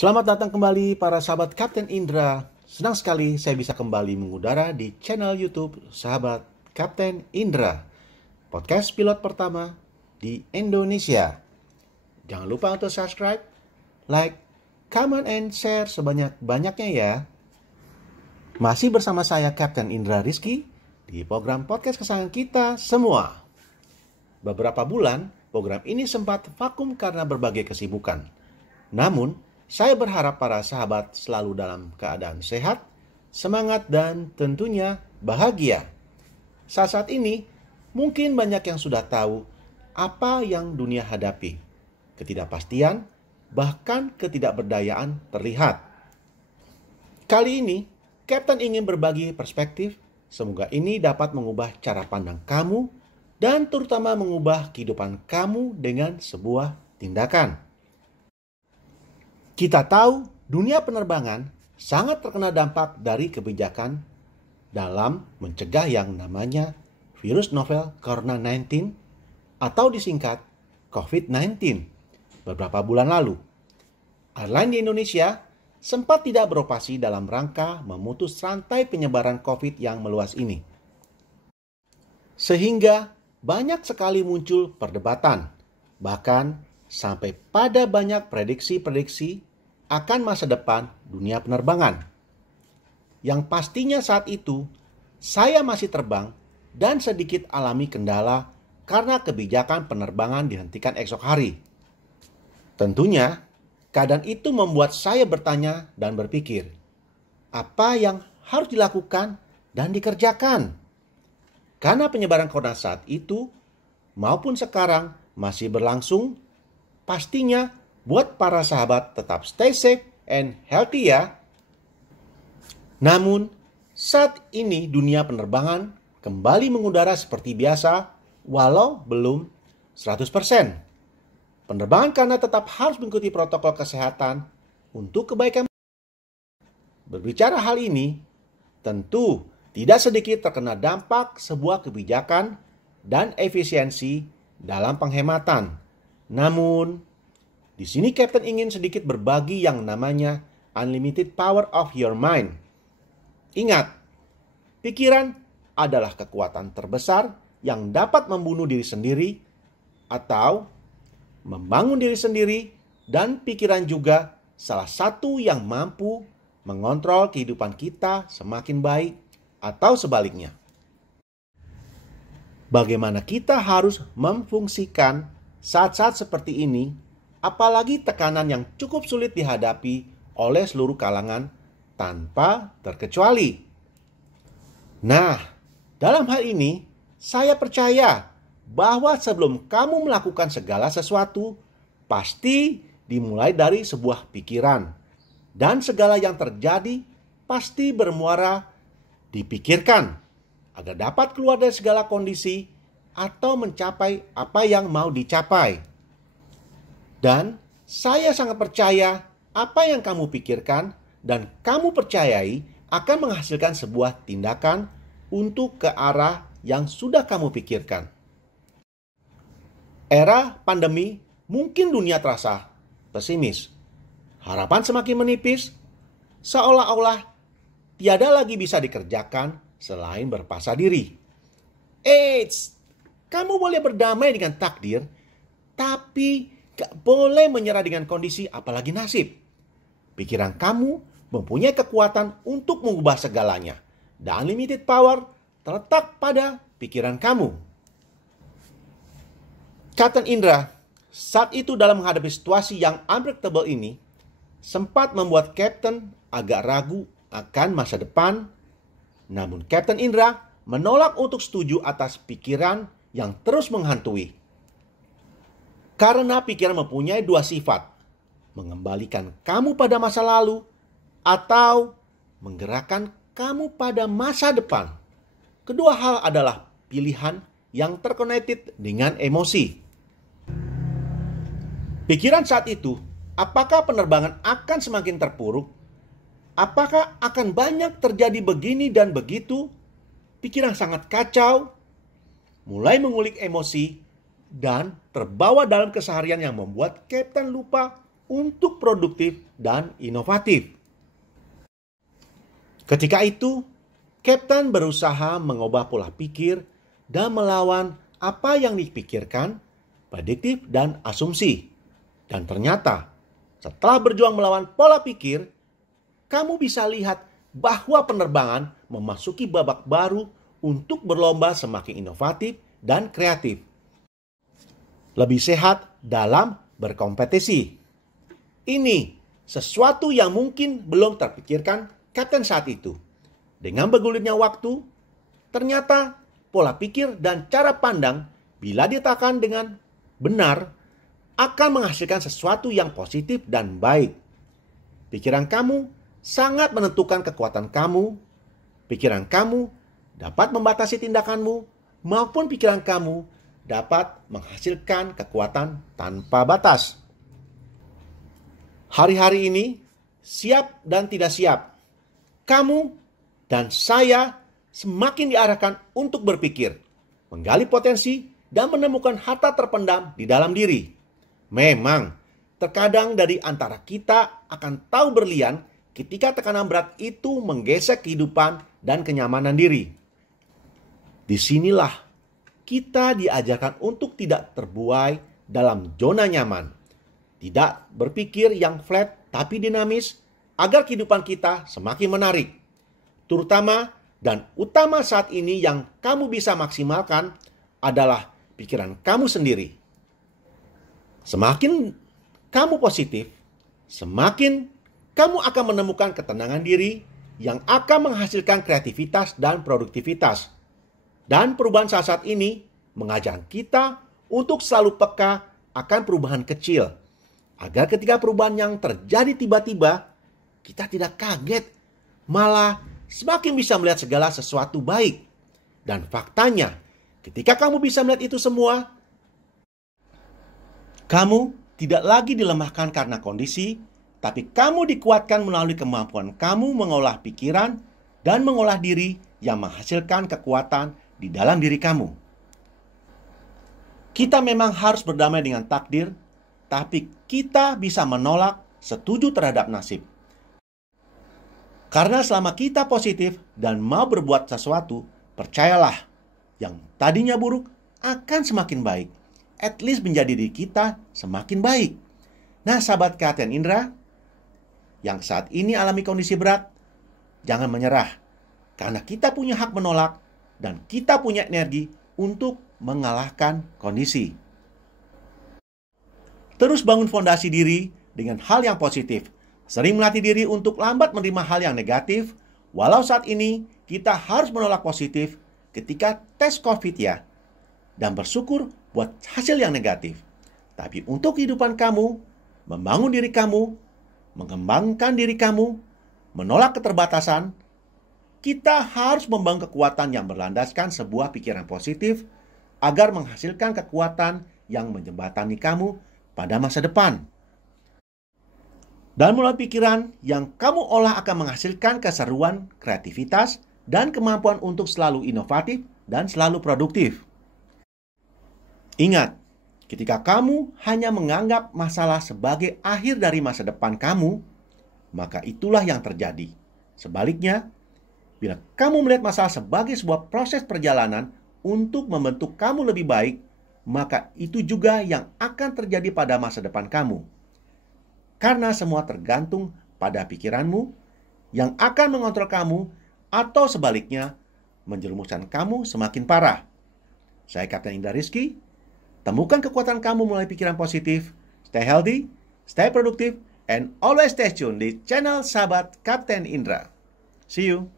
Selamat datang kembali para sahabat Kapten Indra. Senang sekali saya bisa kembali mengudara di channel YouTube sahabat Kapten Indra, podcast pilot pertama di Indonesia. Jangan lupa untuk subscribe, like, comment, and share sebanyak-banyaknya ya. Masih bersama saya Kapten Indra Rizky di program podcast kesayangan kita semua. Beberapa bulan program ini sempat vakum karena berbagai kesibukan. Namun, saya berharap para sahabat selalu dalam keadaan sehat, semangat, dan tentunya bahagia. Saat-saat ini, mungkin banyak yang sudah tahu apa yang dunia hadapi. Ketidakpastian, bahkan ketidakberdayaan terlihat. Kali ini, Kapten ingin berbagi perspektif. Semoga ini dapat mengubah cara pandang kamu dan terutama mengubah kehidupan kamu dengan sebuah tindakan. Kita tahu dunia penerbangan sangat terkena dampak dari kebijakan dalam mencegah yang namanya virus novel Corona 19 atau disingkat COVID-19 beberapa bulan lalu. Airline di Indonesia sempat tidak beroperasi dalam rangka memutus rantai penyebaran COVID yang meluas ini. Sehingga banyak sekali muncul perdebatan, bahkan sampai pada banyak prediksi-prediksi akan masa depan dunia penerbangan. Yang pastinya saat itu, saya masih terbang dan sedikit alami kendala karena kebijakan penerbangan dihentikan esok hari. Tentunya, keadaan itu membuat saya bertanya dan berpikir, apa yang harus dilakukan dan dikerjakan? Karena penyebaran corona saat itu maupun sekarang masih berlangsung, pastinya buat para sahabat tetap stay safe and healthy ya. Namun, saat ini dunia penerbangan kembali mengudara seperti biasa walau belum 100%. Penerbangan karena tetap harus mengikuti protokol kesehatan untuk kebaikan. Berbicara hal ini, tentu tidak sedikit terkena dampak sebuah kebijakan dan efisiensi dalam penghematan. Namun, di sini Kapten ingin sedikit berbagi yang namanya unlimited power of your mind. Ingat, pikiran adalah kekuatan terbesar yang dapat membunuh diri sendiri atau membangun diri sendiri, dan pikiran juga salah satu yang mampu mengontrol kehidupan kita semakin baik atau sebaliknya. Bagaimana kita harus memfungsikan saat-saat seperti ini, apalagi tekanan yang cukup sulit dihadapi oleh seluruh kalangan tanpa terkecuali. Nah, dalam hal ini, saya percaya bahwa sebelum kamu melakukan segala sesuatu, pasti dimulai dari sebuah pikiran. Dan segala yang terjadi pasti bermuara dipikirkan agar dapat keluar dari segala kondisi atau mencapai apa yang mau dicapai. Dan saya sangat percaya apa yang kamu pikirkan dan kamu percayai akan menghasilkan sebuah tindakan untuk ke arah yang sudah kamu pikirkan. Era pandemi mungkin dunia terasa pesimis. Harapan semakin menipis, seolah-olah tiada lagi bisa dikerjakan selain berpaksa diri. Eits, kamu boleh berdamai dengan takdir, tapi gak boleh menyerah dengan kondisi apalagi nasib. Pikiran kamu mempunyai kekuatan untuk mengubah segalanya. Dan unlimited power terletak pada pikiran kamu. Kapten Indra, saat itu dalam menghadapi situasi yang unpredictable ini, sempat membuat Kapten agak ragu akan masa depan. Namun Kapten Indra menolak untuk setuju atas pikiran yang terus menghantui. Karena pikiran mempunyai dua sifat, mengembalikan kamu pada masa lalu atau menggerakkan kamu pada masa depan. Kedua hal adalah pilihan yang terconnected dengan emosi. Pikiran saat itu, apakah penerbangan akan semakin terpuruk? Apakah akan banyak terjadi begini dan begitu? Pikiran sangat kacau, mulai mengulik emosi, dan terbawa dalam keseharian yang membuat Kapten lupa untuk produktif dan inovatif. Ketika itu, Kapten berusaha mengubah pola pikir dan melawan apa yang dipikirkan, prediktif, dan asumsi. Dan ternyata, setelah berjuang melawan pola pikir, kamu bisa lihat bahwa penerbangan memasuki babak baru untuk berlomba semakin inovatif dan kreatif. Lebih sehat dalam berkompetisi. Ini sesuatu yang mungkin belum terpikirkan Kapten saat itu. Dengan bergulirnya waktu, ternyata pola pikir dan cara pandang bila diletakkan dengan benar akan menghasilkan sesuatu yang positif dan baik. Pikiran kamu sangat menentukan kekuatan kamu. Pikiran kamu dapat membatasi tindakanmu, maupun pikiran kamu dapat menghasilkan kekuatan tanpa batas. Hari-hari ini, siap dan tidak siap, kamu dan saya semakin diarahkan untuk berpikir, menggali potensi, dan menemukan harta terpendam di dalam diri. Memang, terkadang dari antara kita akan tahu berlian ketika tekanan berat itu menggesek kehidupan dan kenyamanan diri. Disinilah kita diajarkan untuk tidak terbuai dalam zona nyaman. Tidak berpikir yang flat tapi dinamis agar kehidupan kita semakin menarik. Terutama dan utama saat ini yang kamu bisa maksimalkan adalah pikiran kamu sendiri. Semakin kamu positif, semakin kamu akan menemukan ketenangan diri yang akan menghasilkan kreativitas dan produktivitas. Dan perubahan saat ini mengajar kita untuk selalu peka akan perubahan kecil. Agar ketika perubahan yang terjadi tiba-tiba, kita tidak kaget, malah semakin bisa melihat segala sesuatu baik. Dan faktanya, ketika kamu bisa melihat itu semua, kamu tidak lagi dilemahkan karena kondisi, tapi kamu dikuatkan melalui kemampuan kamu mengolah pikiran dan mengolah diri yang menghasilkan kekuatan di dalam diri kamu. Kita memang harus berdamai dengan takdir, tapi kita bisa menolak setuju terhadap nasib. Karena selama kita positif dan mau berbuat sesuatu, percayalah, yang tadinya buruk akan semakin baik. At least menjadi diri kita semakin baik. Nah, sahabat Kapten Indra, yang saat ini alami kondisi berat, jangan menyerah. Karena kita punya hak menolak dan kita punya energi untuk mengalahkan kondisi. Terus bangun fondasi diri dengan hal yang positif. Sering melatih diri untuk lambat menerima hal yang negatif. Walau saat ini kita harus menolak positif ketika tes COVID ya. Dan bersyukur buat hasil yang negatif. Tapi untuk kehidupan kamu, membangun diri kamu, mengembangkan diri kamu, menolak keterbatasan, kita harus membangun kekuatan yang berlandaskan sebuah pikiran positif agar menghasilkan kekuatan yang menjembatani kamu pada masa depan. Dan mulai pikiran yang kamu olah akan menghasilkan keseruan, kreativitas, dan kemampuan untuk selalu inovatif dan selalu produktif. Ingat, ketika kamu hanya menganggap masalah sebagai akhir dari masa depan kamu, maka itulah yang terjadi. Sebaliknya, bila kamu melihat masalah sebagai sebuah proses perjalanan untuk membentuk kamu lebih baik, maka itu juga yang akan terjadi pada masa depan kamu. Karena semua tergantung pada pikiranmu yang akan mengontrol kamu atau sebaliknya menjerumuskan kamu semakin parah. Saya Kapten Indra Rizky. Temukan kekuatan kamu melalui pikiran positif. Stay healthy, stay produktif, and always stay tune di channel Sahabat Kapten Indra. See you.